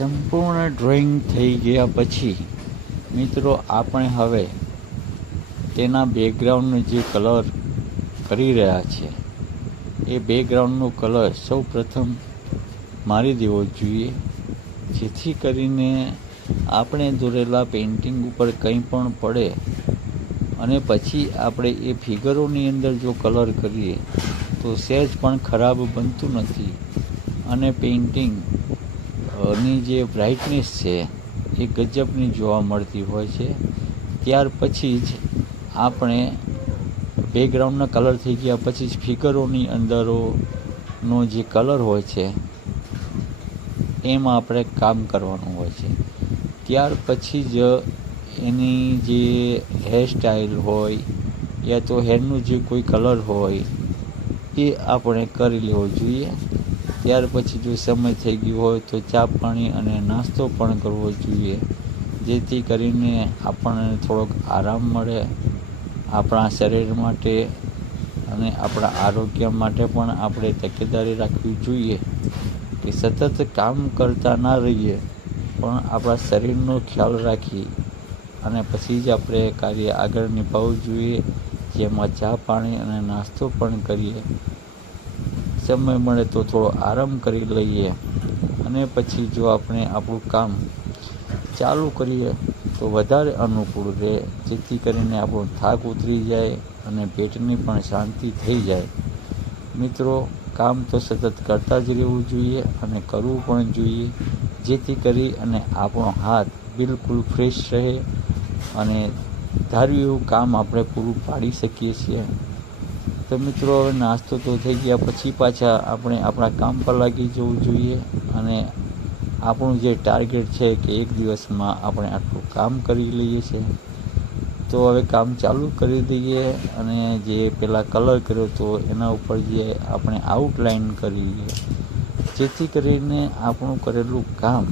સંપૂર્ણ ડ્રોઈંગ થઈ ગયા પછી મિત્રો આપણે હવે તેના બેકગ્રાઉન્ડનો જે કલર કરી રહ્યા છે એ બેકગ્રાઉન્ડનો કલર સૌ પ્રથમ મારી દેવો જોઈએ, જેથી કરીને આપણે દોરેલા પેઇન્ટિંગ ઉપર કંઈ પણ પડે અને પછી આપણે એ ફિગરોની અંદર જો કલર કરીએ તો સહેજ પણ ખરાબ બનતું નથી અને પેઇન્ટિંગ ની જે બ્રાઇટનેસ છે એ ગજબની જોવા મળતી હોય છે. ત્યાર પછી જ આપણે બેકગ્રાઉન્ડના કલર થઈ ગયા પછી જ ફિગરોની અંદરનો જે કલર હોય છે એમાં આપણે કામ કરવાનું હોય છે. ત્યાર પછી જ એની જે હેરસ્ટાઈલ હોય યા તો હેરનું જે કોઈ કલર હોય એ આપણે કરી લેવો જોઈએ. ત્યાર પછી જો સમય થઈ ગયો હોય તો ચા પાણી અને નાસ્તો પણ કરવો જોઈએ, જેથી કરીને આપણને થોડોક આરામ મળે આપણા શરીર માટે અને આપણા આરોગ્ય માટે પણ આપણે તકેદારી રાખવી જોઈએ કે સતત કામ કરતા ના રહીએ પણ આપણા શરીરનો ખ્યાલ રાખી અને પછી જ આપણે કાર્ય આગળ નિભાવવું જોઈએ, જેમાં ચા પાણી અને નાસ્તો પણ કરીએ, સમય મળે તો થોડો આરામ કરી લઈએ અને પછી જો આપણે આપણું કામ ચાલુ કરીએ તો વધારે અનુકૂળ રહે, જેથી કરીને આપણો થાક ઉતરી જાય અને પેટની પણ શાંતિ થઈ જાય. મિત્રો, કામ તો સતત કરતા જ રહેવું જોઈએ અને કરવું પણ જોઈએ, જેથી કરી અને આપણો હાથ બિલકુલ ફ્રેશ રહે અને ધાર્યું એવું કામ આપણે પૂરું પાડી શકીએ છીએ. તો મિત્રો, હવે નાસ્તો તો થઈ ગયા પછી પાછા આપણે આપણા કામ પર લાગી જવું જોઈએ અને આપણું જે ટાર્ગેટ છે કે એક દિવસમાં આપણે આટલું કામ કરી લઈએ છીએ તો હવે કામ ચાલુ કરી દઈએ અને જે પેલા કલર કર્યો હતો એના ઉપર જે આપણે આઉટલાઈન કરીએ, જેથી કરીને આપણું કરેલું કામ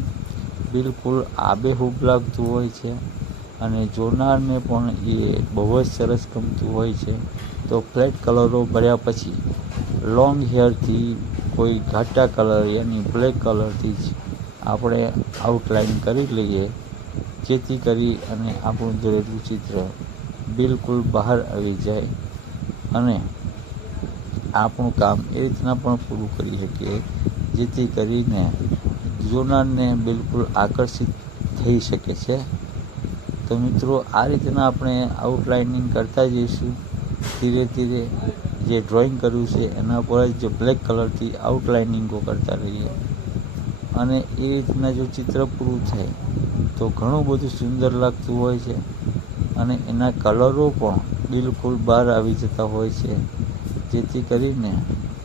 બિલકુલ આબેહૂબ લાગતું હોય છે અને જોનારને પણ એ બહુ જ સરસ ગમતું હોય છે. તો ફ્લેટ કલરો ભર્યા પછી લોંગ હેરથી કોઈ ઘાટા કલર યાની બ્લેક કલરથી જ આપણે આઉટલાઈન કરી લઈએ, જેથી કરી અને આપણું દોરેલું ચિત્ર બિલકુલ બહાર આવી જાય અને આપણું કામ એ રીતના પણ પૂરું કરી શકીએ, જેથી કરીને જોનારને બિલકુલ આકર્ષિત થઈ શકે છે. તો મિત્રો, આ રીતના આપણે આઉટલાઇનિંગ કરતા જઈશું. ધીરે ધીરે જે ડ્રોઈંગ કર્યું છે એના પર જ બ્લેક કલરથી આઉટલાઇનિંગો કરતા રહીએ અને એ રીતના જો ચિત્ર પૂરું થાય તો ઘણું બધું સુંદર લાગતું હોય છે અને એના કલરો પણ બિલકુલ બહાર આવી જતા હોય છે, જેથી કરીને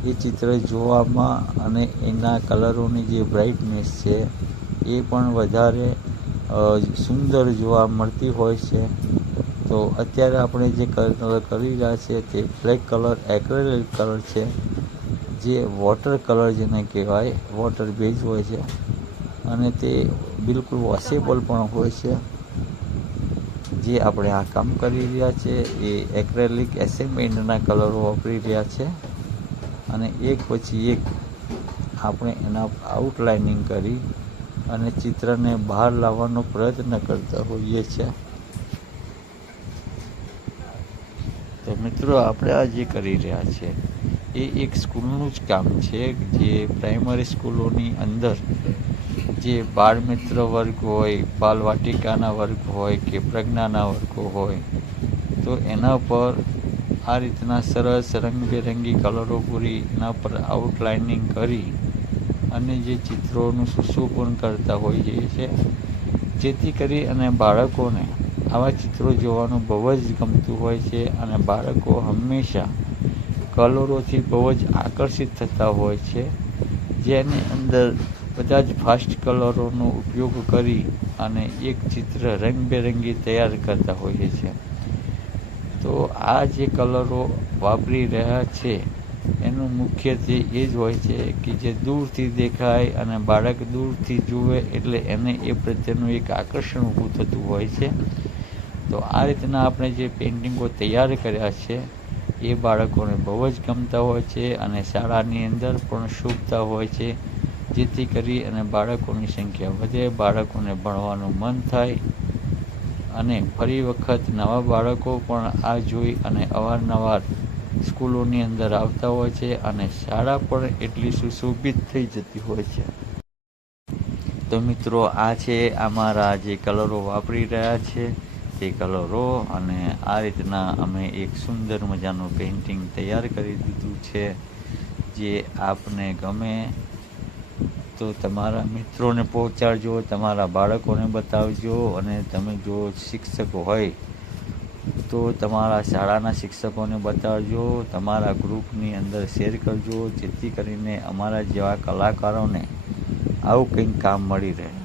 એ ચિત્ર જોવામાં અને એના કલરોની જે બ્રાઇટનેસ છે એ પણ વધારે સુંદર જોવા મળતી હોય છે. તો અત્યારે આપણે જે કલર કરી રહ્યા છીએ તે બ્લેક કલર એક્રેલિક કલર છે, જે વોટર કલર જેને કહેવાય, વોટર બેઝ હોય છે અને તે બિલકુલ વોશેબલ પણ હોય છે. જે આપણે આ કામ કરી રહ્યા છે એ એક્રેલિક એસેમેન્ટના કલરો વાપરી રહ્યા છે અને એક પછી એક આપણે એના આઉટલાઇનિંગ કરી અને ચિત્રને બહાર લાવવાનો પ્રયત્ન કરતા હોઈએ છીએ. તો મિત્રો, આપણે આ જે કરી રહ્યા છે એ એક સ્કૂલનું જ કામ છે, જે પ્રાઇમરી સ્કૂલોની અંદર જે બાળ મિત્ર વર્ગ હોય, બાલવાટિકાના વર્ગ હોય કે પ્રજ્ઞાના વર્ગો હોય તો એના પર આ રીતના સરસ રંગબેરંગી કલરો પૂરી એના પર આઉટલાઇનિંગ કરી અને જે ચિત્રોનું સુશોભન કરતા હોઈએ છીએ, જેથી કરી અને બાળકોને આવા ચિત્રો જોવાનું બહુ જ ગમતું હોય છે અને બાળકો હંમેશા કલરોથી બહુ જ આકર્ષિત થતા હોય છે, જેની અંદર બધા જ ફાસ્ટ કલરોનો ઉપયોગ કરી અને એક ચિત્ર રંગબેરંગી તૈયાર કરતા હોઈએ છીએ. તો આ જે કલરો વાપરી રહ્યા છે એનું મુખ્યત્વે એ જ હોય છે કે જે દૂરથી દેખાય અને બાળક દૂરથી જુએ એટલે એને એ પ્રત્યેનું એક આકર્ષણ ઊભું થતું હોય છે. તો આ રીતના આપણે જે પેઇન્ટિંગો તૈયાર કર્યા છે એ બાળકોને બહુ જ ગમતા હોય છે અને શાળાની અંદર પણ શોભતા હોય છે, જેથી કરી અને બાળકોની સંખ્યા વધે, બાળકોને ભણવાનું મન થાય અને ફરી વખત નવા બાળકો પણ આ જોઈ અને અવારનવાર સ્કૂલોની અંદર આવતા હોય છે અને શાળા પણ એટલી સુશોભિત થઈ જતી હોય છે. તો મિત્રો, આ છે અમારા જે કલરો વાપરી રહ્યા છે તે કલરો, અને આ રીતના અમે એક સુંદર મજાનું પેઇન્ટિંગ તૈયાર કરી દીધું છે. જે આપને ગમે તો તમારા મિત્રોને પહોંચાડજો, તમારા બાળકોને બતાવજો, અને તમે જો શિક્ષક હોય તો તમારા શાળાના શિક્ષકોને બતાવજો, તમારા ગ્રુપની અંદર શેર કરજો, જેથી કરીને અમારા જેવા કલાકારોને આવું કંઈક કામ મળી રહે.